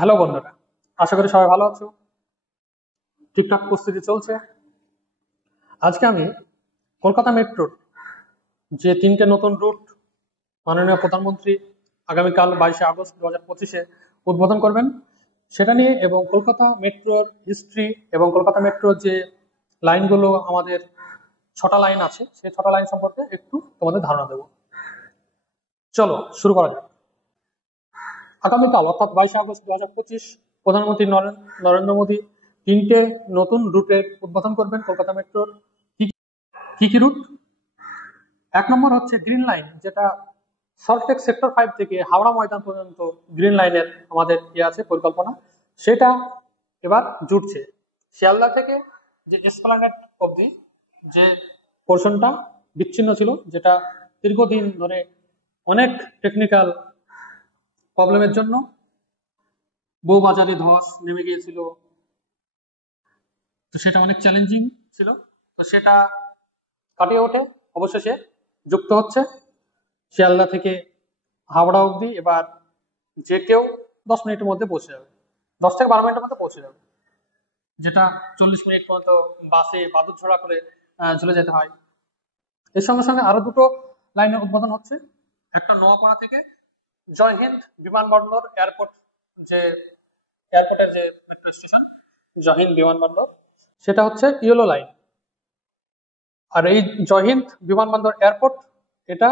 Hello বন্ধুরা, আশা করি সবাই ভালো আছো। ঠিকঠাক প্রস্তুতি চলছে। আজকে আমি কলকাতা মেট্রোর যে তিনটে নতুন রুট মাননীয় প্রধানমন্ত্রী আগামীকাল 22শে আগস্ট 2025-এ উদ্বোধন করবেন সেটা নিয়ে, এবং কলকাতা মেট্রোর হিস্ট্রি এবং কলকাতা মেট্রোর যে লাইনগুলো, আমাদের 6টা লাইন আছে, সেই 6টা লাইন সম্পর্কে একটু তোমাদের ধারণা দেব। চলো শুরু করা যাক। আগামীকাল অর্থাৎ 22শে আগস্ট 2025 প্রধানমন্ত্রী নরেন্দ্র মোদী তিনটে নতুন রুটের উদ্বোধন করবেন কলকাতা মেট্রোর। কি কি রুট? 1 নম্বর হচ্ছে গ্রিন লাইন, যেটা সল্টলেক সেক্টর 5 থেকে হাওড়া ময়দান পর্যন্ত গ্রিন লাইনের আমাদের আছে পরিকল্পনা, সেটা এবার জুটছে। শিয়ালদা থেকে যে এসপ্ল্যানেড অবধি যে পোর্শনটা বিচ্ছিন্ন ছিল, যেটা দীর্ঘদিন ধরে অনেক টেকনিক্যাল প্রবলেমের জন্য বউবাজারে ধস নেমে গিয়েছিল, তো সেটা অনেক চ্যালেঞ্জিং ছিল, তো সেটা কাটিয়ে ওঠে অবশেষে যুক্ত হচ্ছে শিয়ালদা থেকে হাওড়া অবধি। এবার যে কেউ 10 মিনিটের মধ্যে পৌঁছে যাবে, 10 থেকে 12 মিনিটের মধ্যে পৌঁছে যাবে, যেটা 40 মিনিট পর্যন্ত বাসে বাদুড়ঝোড়া করে চলে যেতে হয়। এর সঙ্গে সঙ্গে আরো দুটো লাইনের উদ্বোধন হচ্ছে। একটা নোয়াপাড়া থেকে জয় হিন্দ বিমানবন্দর এয়ারপোর্ট, যে এয়ারপোর্টের যে মেট্রো স্টেশন জয় হিন্দ বিমানবন্দর, সেটা হচ্ছে ইয়েলো লাইন। আর এই জয় হিন্দ বিমানবন্দর এয়ারপোর্ট, এটা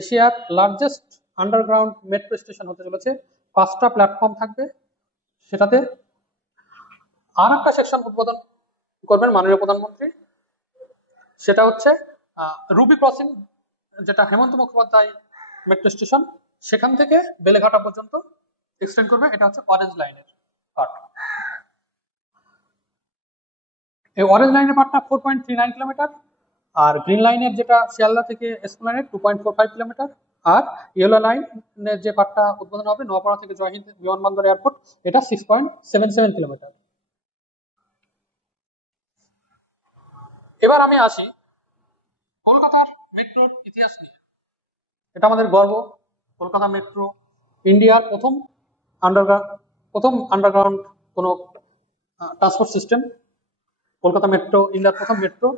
এশিয়ার লার্জেস্ট আন্ডারগ্রাউন্ড মেট্রো স্টেশন হতে চলেছে। 5টা প্ল্যাটফর্ম থাকবে সেটাতে। আর একটা সেকশন উদ্বোধন করবেন মাননীয় প্রধানমন্ত্রী, সেটা হচ্ছে রুবি ক্রসিং, যেটা হেমন্ত মুখোপাধ্যায় মেট্রো স্টেশন, সেখান থেকে বেলেঘাটা পর্যন্ত এক্সটেন্ড করবে। এটা হচ্ছে অরেঞ্জ লাইনের পার্ট। এই অরেঞ্জ লাইনের পার্টটা 4.39 কিলোমিটার, আর গ্রিন লাইনের যেটা শিয়ালদা থেকে এসপ্ল্যানেড 2.45 কিলোমিটার, আর ইয়েলো লাইনের যে পার্টটা উদ্বোধন হবে নোয়াপাড়া থেকে জয় হিন্দ বিমানবন্দর এয়ারপোর্ট, এটা 6.77 কিলোমিটার। এবার আমি আসি কলকাতার মেট্রোর ইতিহাস নিয়ে। এটা আমাদের গর্ব। কলকাতা মেট্রো ইন্ডিয়ার প্রথম আন্ডারগ্রাউন্ড কোনো ট্রান্সপোর্ট সিস্টেম। কলকাতা মেট্রো ইন্ডিয়ার প্রথম মেট্রো।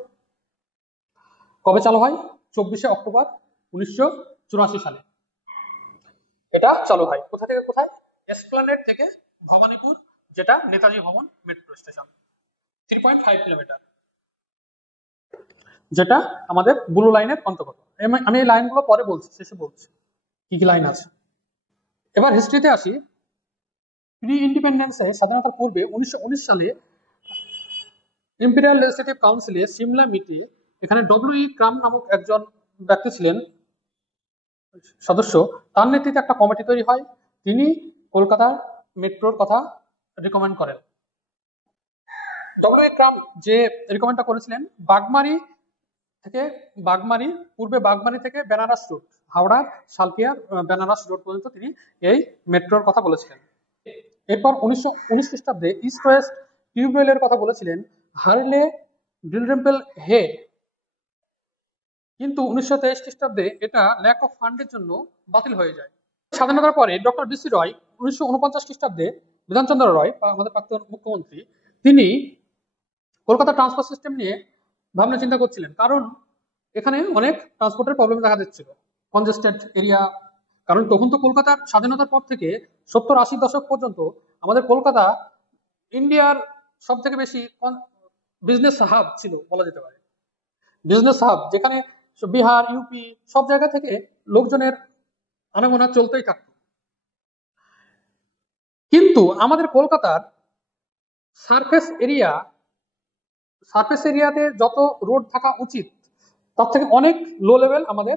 কবে চালু হয়? 24শে অক্টোবর 1984 সালে এটা চালু হয়। কোথা থেকে কোথায়? এসপ্ল্যানেড থেকে ভবানীপুর, যেটা নেতাজি ভবন মেট্রো স্টেশন, 3.5 কিলোমিটার, যেটা আমাদের ব্লু লাইনের অন্তর্গত। আমি এই লাইনগুলো পরে বলছি, শেষে বলছি কি কি লাইন আছে। এবার হিস্ট্রিতে আসি। প্রি ইন্ডিপেন্ডেন্সে, স্বাধীনতার পূর্বে 1919 সালে ইম্পেরিয়াল লেজিসলেটিভ কাউন্সিলে সিমলা মিটে এখানে ডব্লিউ ই ক্রাম নামক একজন ব্যক্তি ছিলেন সদস্য। তার নেতৃত্বে একটা কমিটি তৈরি হয়। তিনি কলকাতার মেট্রোর কথা রিকমেন্ড করেন। ডব্লিউ ই ক্রাম যে রিকমেন্ডটা করেছিলেন, পূর্বে বাগমারি থেকে বেনারস রুট, হাওড়া সালকিয়া বেনারস রোড পর্যন্ত তিনি এই মেট্রোর কথা বলেছিলেন। এরপর 1919 খ্রিস্টাব্দে ইস্ট ওয়েস্ট টিউবওয়েলের কথা বলেছিলেন হার্লে ডিলরেম্পেল হে, কিন্তু 1923 খ্রিস্টাব্দে এটা ল্যাক অফ ফান্ডের জন্য বাতিল হয়ে যায়। স্বাধীনতার পরে ডক্টর বিসি রয় 1949 খ্রিস্টাব্দে, বিধানচন্দ্র রয় আমাদের প্রাক্তন মুখ্যমন্ত্রী, তিনি কলকাতা ট্রান্সপোর্ট সিস্টেম নিয়ে ভাবনা চিন্তা করছিলেন, কারণ এখানে অনেক ট্রান্সপোর্টের প্রবলেম দেখা দিচ্ছিল, কনজেস্টেড এরিয়া। কারণ তখন তো কলকাতার স্বাধীনতার পর থেকে 70-80 দশক পর্যন্ত আমাদের কলকাতা ইন্ডিয়ার সব থেকে বেশি বিজনেস হাব ছিল বলা যেতে পারে। বিজনেস হাব, যেখানে বিহার, ইউপি সব জায়গা থেকে লোকজনের আনাগোনা চলতেই থাকতো। কিন্তু আমাদের কলকাতার সারফেস এরিয়াতে যত রোড থাকা উচিত তার থেকে অনেক লো লেভেল আমাদের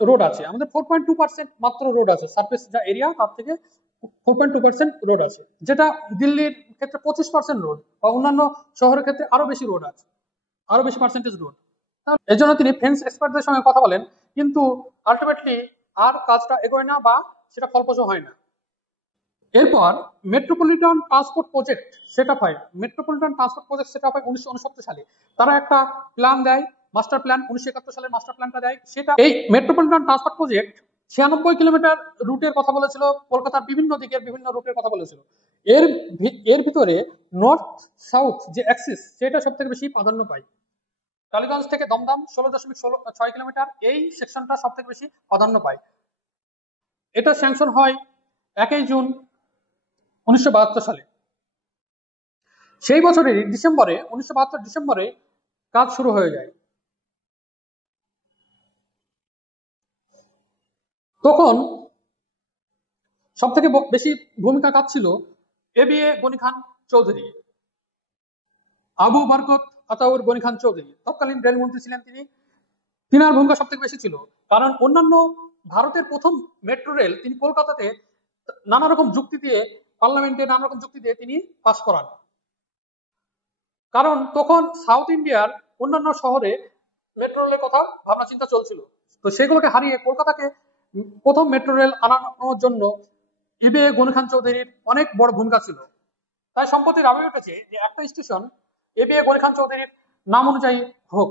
রোড আছে। আমাদের 4.2% মাত্র রোড আছে, সারফেস যা এরিয়া তার থেকে 4.2% রোড আছে, যেটা দিল্লির ক্ষেত্রে 25% রোড, বা অন্যান্য শহরের ক্ষেত্রে আরো বেশি রোড আছে, আরো বেশি পার্সেন্টেজ রোড। এই জন্য তিনি ফেন্স এক্সপার্টদের সঙ্গে কথা বলেন, কিন্তু আলটিমেটলি আর কাজটা এগোয় না, বা সেটা ফলপ্রসূ হয় না। এরপর metropolitan transport project set up হয়। 1969 সালে তারা একটা প্ল্যান দেয়, মাস্টার প্ল্যান। 1971 সালের মাস্টার প্ল্যানটা দেয়। সেটা এই মেট্রোপলিটন ট্রান্সপোর্ট প্রজেক্ট 96 কিলোমিটার রুটের কথা বলেছিল, কলকাতার বিভিন্ন দিকের বিভিন্ন রুটের কথা বলেছিল। এর এর ভিতরে নর্থ সাউথ যে অ্যাক্সিস সেটা সব থেকে বেশি প্রাধান্য পায়। টালিগঞ্জ থেকে দমদম 16.6 কিলোমিটার, এই সেকশনটা সব থেকে বেশি প্রাধান্য পায়। এটা স্যাংশন হয় 1 জুন 1972 সালে। সেই বছরের ডিসেম্বরে 1972 ডিসেম্বরে কাজ শুরু হয়ে যায়। তখন সব থেকে বেশি ভূমিকা কাজ ছিল এবিএ গনি খান চৌধুরী, আবু বরকত আতাউর গনি খান চৌধুরী, তৎকালীন রেলমন্ত্রী ছিলেন তিনি। তিনার ভূমিকা সব থেকে বেশি ছিল, কারণ অন্যান্য ভারতের প্রথম মেট্রো রেল তিনি কলকাতাতে নানা রকম যুক্তি দিয়ে, পার্লামেন্টে নানা রকম যুক্তি দিয়ে তিনি পাস করান। কারণ তখন সাউথ ইন্ডিয়ার অন্যান্য শহরে মেট্রো রেলের কথা ভাবনা চিন্তা চলছিল, তো সেগুলোকে হারিয়ে কলকাতাকে প্রথম মেট্রো রেল আনানোর জন্য এবিএ গনি খান চৌধুরীর অনেক বড় ভূমিকা ছিল। তাই সম্প্রতি দাবি উঠেছে যে একটা স্টেশন এবিএ গনি খান চৌধুরীর নাম অনুযায়ী হোক।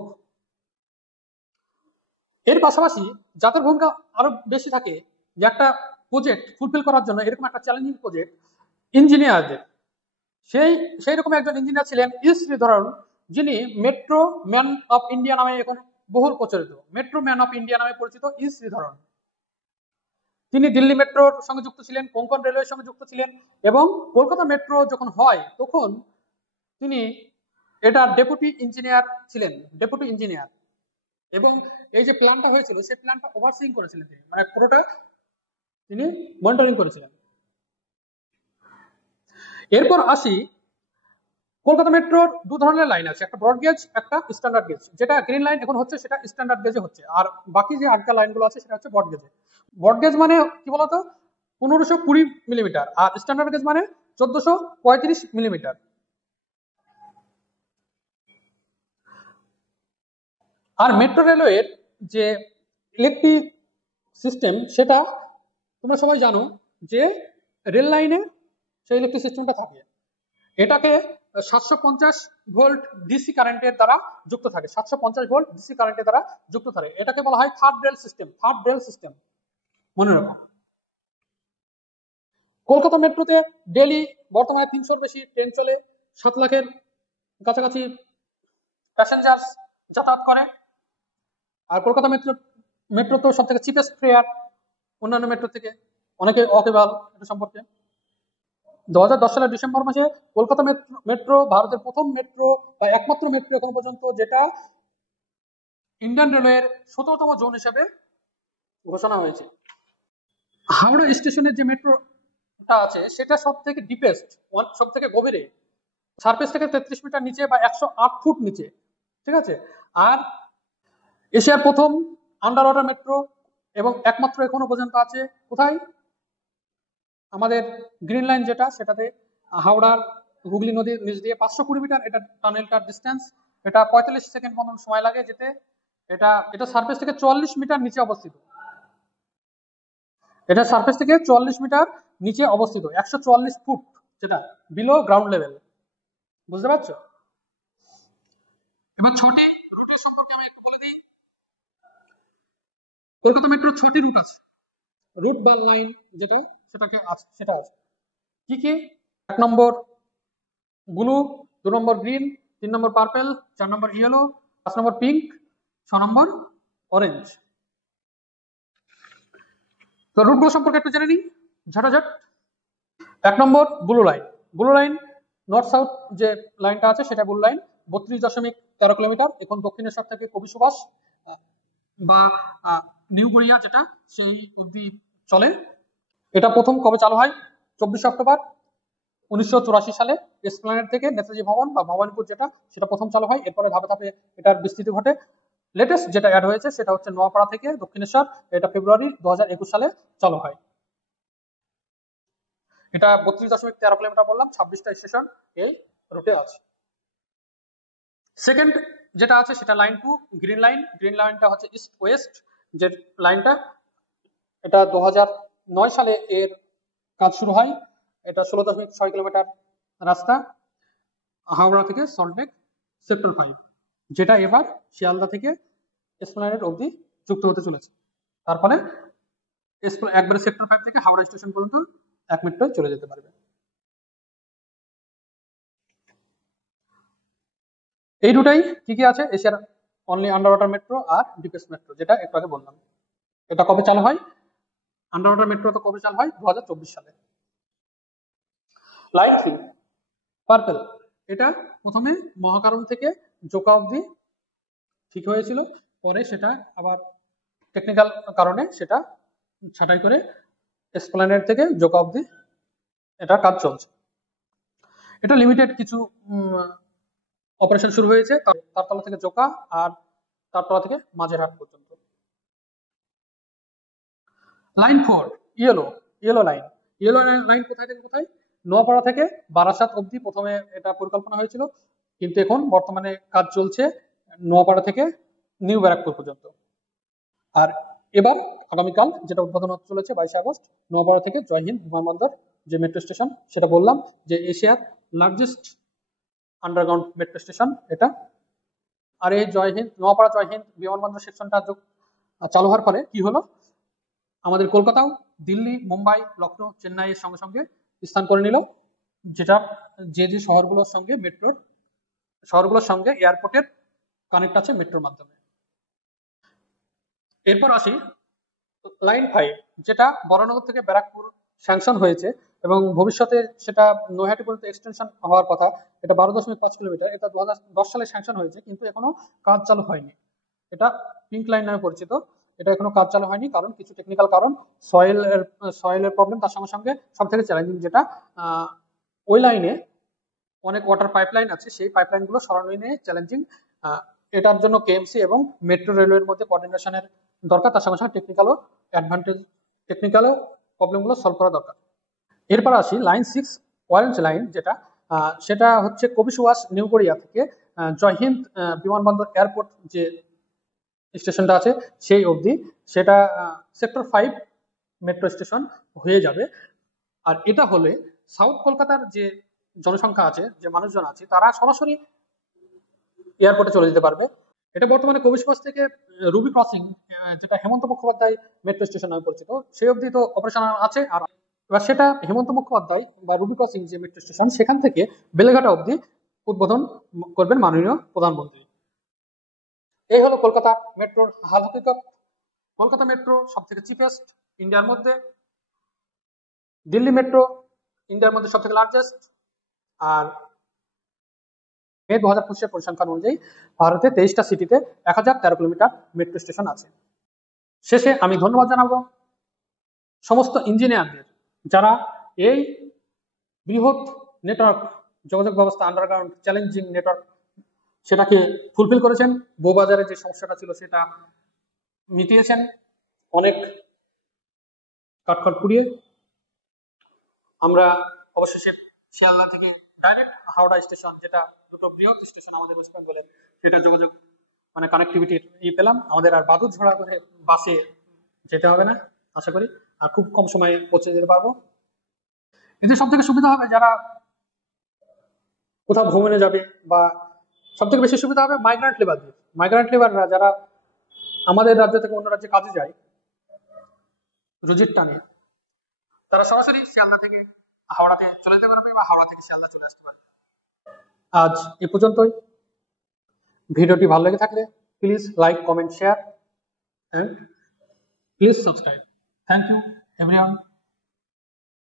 এর পাশাপাশি যাদের ভূমিকা আরো বেশি থাকে, যে একটা প্রজেক্ট ফুলফিল করার জন্য এরকম একটা চ্যালেঞ্জিং প্রজেক্ট, ইঞ্জিনিয়ারদের, সেই রকম একজন ইঞ্জিনিয়ার ছিলেন শ্রীধরন, যিনি মেট্রো ম্যান অফ ইন্ডিয়া নামে এখন বহুল প্রচলিত। মেট্রো ম্যান অফ ইন্ডিয়া নামে পরিচিত শ্রীধরন। তিনি দিল্লি মেট্রোর সঙ্গে যুক্ত ছিলেন, কোঙ্কণ রেলওয়ের সঙ্গে যুক্ত ছিলেন, এবং কলকাতা মেট্রো যখন হয় তখন তিনি এটার ডেপুটি ইঞ্জিনিয়ার ছিলেন, ডেপুটি ইঞ্জিনিয়ার। এবং এই যে প্ল্যানটা হয়েছিল সেই প্ল্যানটা ওভারসিং করেছিলেন তিনি, মানে পুরোটা তিনি মনিটরিং করেছিলেন। এরপর আসি, কলকাতা মেট্রোর দু ধরনের লাইন আছে, একটা ব্রড গেজ, একটা স্ট্যান্ডার্ড গেজ। যেটা গ্রিন লাইন এখন হচ্ছে সেটা স্ট্যান্ডার্ড গেজে হচ্ছে, আর বাকি যে আটটা লাইনগুলো আছে সেটা হচ্ছে ব্রড গেজে। ব্রড গেজ মানে কি বলতো 1520 মিলিমিটার, আর স্ট্যান্ডার্ড গেজ মানে 1435 মিলিমিটার। আর মেট্রো রেলওয়ের যে ইলেকট্রিক সিস্টেম সেটা তোমরা সবাই জানো, যে রেল লাইনে সেই ইলেকট্রিক সিস্টেমটা থাকে, এটাকে 750 ভোল্ট ডিসি কারেন্টের দ্বারা যুক্ত থাকে, 750 ভোল্ট ডিসি কারেন্টের দ্বারা যুক্ত থাকে। এটাকে বলা হয় third rail system, third rail system, মনে রাখো। কলকাতা মেট্রোতে ডেইলি বর্তমানে 300-র বেশি ট্রেন চলে, 7 লাখের কাছাকাছি প্যাসেঞ্জার যাতায়াত করে। আর কলকাতা মেট্রো তো সব থেকে চিপেস্ট ফেয়ার অন্যান্য মেট্রো থেকে, অনেকে অকেবাল এটা সম্পর্কে। 2010 সালের ডিসেম্বর মাসে কলকাতা মেট্রো ভারতের প্রথম মেট্রো বা একমাত্র মেট্রো এখন পর্যন্ত যেটা ইন্ডিয়ান রেলওয়ের 17তম জোন হিসেবে ঘোষণা হয়েছে। হাওড়া স্টেশনের যে মেট্রোটা আছে সেটা সব থেকে ডিপেস্ট, সব থেকে গভীরে, সারফেস থেকে 33 মিটার নিচে বা 108 ফুট নিচে, ঠিক আছে। আর এশিয়ার প্রথম আন্ডার ওয়াটার মেট্রো, এবং একমাত্র এখনো পর্যন্ত আছে কোথায়, আমাদের গ্রিন লাইন যেটা, সেটাতে হাওড়ার হুগলি নদীর নিচ দিয়ে 520 মিটার এটা টানেলটার ডিস্টেন্স। এটা 45 সেকেন্ড মতন সময় লাগে যেতে। এটা সারফেস থেকে 44 মিটার নিচে অবস্থিত, এটা সারফেস থেকে 44 মিটার নিচে অবস্থিত, 144 ফুট, যেটা বিলো গ্রাউন্ড লেভেল, বুঝতে পারছো। এবার 6টি রুটের সম্পর্কে আমি একটু বলে দিই। কলকাতা মেট্রোর 6টি রুট আছে, রুট বা লাইন যেটা, সেটা আছে কি কি? 1 number blue, 2 number green, 3 number purple, 4 number yellow, 5 number pink, 6 number orange. তো রুটগুলো সম্পর্কে একটু জেনে নিই ঝটাঝট। 1 number blue line. Blue line north south যে লাইনটা আছে সেটা ব্লু লাইন, 32.13 কিলোমিটার, এখন দক্ষিণেশ্বর থেকে কবি সুভাষ বা নিউ গড়িয়া যেটা সেই অবধি চলে। এটা প্রথম কবে চালু হয়? 24 অক্টোবর 1984 সালে এসপ্ল্যানেড থেকে নেতাজি ভবন বা ভবানীপুর যেটা, সেটা প্রথম চালু হয়। এরপরে ধাপে ধাপে এটার বিস্তৃতি ঘটে। লেটেস্ট যেটা অ্যাড হয়েছে সেটা হচ্ছে নোয়াপাড়া থেকে দক্ষিণেশ্বর, এটা ফেব্রুয়ারি 2021 সালে চালু হয়। এটা 32.13 কিলোমিটার বললাম, 26টা স্টেশন এই রুটে আছে। সেকেন্ড যেটা আছে সেটা লাইন 2 গ্রিন লাইন। গ্রিন লাইনটা হচ্ছে ইস্ট ওয়েস্ট যে লাইনটা, এটা 2009 সালে এর কাজ শুরু হয়। এটা 16.6 কিলোমিটার রাস্তা হাওড়া থেকে সল্টলেক সেক্টর 5, যেটা এবার শিয়ালদা থেকে এসপ্ল্যানেড অবধি যুক্ত হতে চলেছে। তার ফলে একবারে সেক্টর 5 থেকে হাওড়া স্টেশন পর্যন্ত 1 মিনিটে চলে যেতে পারবে। এই দুটাই কি কি আছে, এশিয়ার অনলি আন্ডার ওয়াটার মেট্রো আর ডিপেস্ট মেট্রো, যেটা একটু আগে বললাম। এটা কবে চালু হয়? আন্ডার ওয়াটার মেট্রো তো কবে চালু হয়? 2024 সালে। লাইন 3 পার্পেল, এটা প্রথমে মহাকারণ থেকে জোকা অবধি ঠিক হয়েছিল, পরে সেটা আবার টেকনিক্যাল কারণে সেটা ছাঁটাই করে এসপ্ল্যানেড থেকে জোকা অবধি এটা কাজ চলছে। এটা লিমিটেড কিছু অপারেশন শুরু হয়েছে, তারতলা থেকে জোকা আর তারতলা থেকে মাঝেরহাট পর্যন্ত। Line 4 yellow line. Yellow line কোথায় থেকে কোথায়? নোয়াপাড়া থেকে বারাসাত অবধি প্রথমে এটা পরিকল্পনা হয়েছিল, কিন্তু এখন বর্তমানে কাজ চলছে নোয়াপাড়া থেকে নিউ ব্যারাকপুর পর্যন্ত। আর এবার আগামীকাল যেটা উদ্বোধন হতে চলেছে 22 আগস্ট, নোয়াপাড়া থেকে জয়হিন্দ বিমানবন্দর যে মেট্রো স্টেশন, সেটা বললাম যে এশিয়ার লার্জেস্ট আন্ডারগ্রাউন্ড মেট্রো স্টেশন এটা। আর এই নোয়াপাড়া জয়হিন্দ বিমানবন্দর সেকশনটা চালু হওয়ার ফলে কি হলো, আমাদের কলকাতাও দিল্লি, মুম্বাই, লখনৌ, চেন্নাইয়ের সঙ্গে সঙ্গে স্থান করে নিল, যেটা যে শহরগুলোর সঙ্গে এয়ারপোর্টের কানেক্ট আছে মেট্রোর মাধ্যমে। এরপর আসি লাইন 5, যেটা বরানগর থেকে ব্যারাকপুর স্যাংশন হয়েছে এবং ভবিষ্যতে সেটা নৈহাটি পর্যন্ত এক্সটেনশন হওয়ার কথা। এটা 12.5 কিলোমিটার। এটা 2010 সালে স্যাংশন হয়েছে, কিন্তু এখনো কাজ চালু হয়নি। এটা পিঙ্ক লাইন নামে পরিচিত। এটা এখনো কাজ চালু হয়নি, কারণ কিছু টেকনিক্যাল কারণ, সয়েলের প্রবলেম, তার সঙ্গে সঙ্গে সব থেকে চ্যালেঞ্জিং যেটা ওই লাইনে অনেক ওয়াটার পাইপলাইন আছে, সেই পাইপলাইনগুলো সরানো নিয়ে চ্যালেঞ্জিং। এটার জন্য কেএমসি এবং মেট্রো রেলওয়ের মধ্যে কোঅর্ডিনেশনের দরকার, তার সঙ্গে সঙ্গে টেকনিক্যালও প্রবলেমগুলো সলভ করা দরকার। এরপর আসি লাইন 6 অরেঞ্জ লাইন, সেটা হচ্ছে কবি সুভাষ নিউ গড়িয়া থেকে জয়হিন্দ বিমানবন্দর এয়ারপোর্ট যে স্টেশনটা আছে সেই অবধি, সেটা সেক্টর 5 মেট্রো স্টেশন হয়ে যাবে। আর এটা হলে সাউথ কলকাতার যে জনসংখ্যা আছে, যে মানুষজন আছে, তারা সরাসরি এয়ারপোর্টে চলে যেতে পারবে। এটা বর্তমানে কবি সুভাষ থেকে রুবি ক্রসিং, যেটা হেমন্ত মুখোপাধ্যায় মেট্রো স্টেশন নামে পরিচিত, সেই অবধি তো অপারেশন আছে। আর এবার সেটা হেমন্ত মুখোপাধ্যায় বা রুবি ক্রসিং যে মেট্রো স্টেশন, সেখান থেকে বেলেঘাটা অবধি উদ্বোধন করবেন মাননীয় প্রধানমন্ত্রী। এই হলো কলকাতা মেট্রোর হাল হকিকত। কলকাতা মেট্রো সব থেকে চিপেস্ট ইন্ডিয়ার মধ্যে, দিল্লি মেট্রো ইন্ডিয়ার মধ্যে সব থেকে লার্জেস্ট, আর মে 2025 পরিসংখ্যান অনুযায়ী ভারতে 23টা সিটিতে 1013 কিলোমিটার মেট্রো স্টেশন আছে। শেষে আমি ধন্যবাদ জানাবো সমস্ত ইঞ্জিনিয়ারদের, যারা এই বৃহৎ নেটওয়ার্ক যোগাযোগ ব্যবস্থা, আন্ডারগ্রাউন্ড চ্যালেঞ্জিং নেটওয়ার্ক, সেটাকে ফুলফিল করেছেন। বউবাজারে যে সমস্যাটা ছিল সেটা মিটিয়েছেন অনেক কাঠখড় পুড়িয়ে। আমরা অবশেষে শিয়ালদা থেকে ডাইরেক্ট হাওড়া স্টেশন, যেটা দুটো বৃহৎ স্টেশন আমাদের ওয়েস্ট বেঙ্গলের, সেটা যোগাযোগ কানেক্টিভিটির পেলাম। আমাদের আর বাদুর ঝোড়া করে বাসে যেতে হবে না আশা করি, আর খুব কম সময়ে পৌঁছে যেতে পারবো। এতে সব থেকে সুবিধা হবে যারা কোথাও ভ্রমণে যাবে, বা সব থেকে বেশি সুবিধা হবে মাইগ্রেন্ট লেবাররা যারা আমাদের রাজ্য থেকে অন্য রাজ্যে কাজে যায় রুজির টানে, তারা সরাসরি শিয়ালদা থেকে হাওড়াতে চলে যেতে পারবে বা হাওড়া থেকে শিয়ালদা চলে আসতে পারবে। আজ এ পর্যন্তই। ভিডিওটি ভালো লেগে থাকলে please like, comment, share, and please subscribe. Thank you everyone.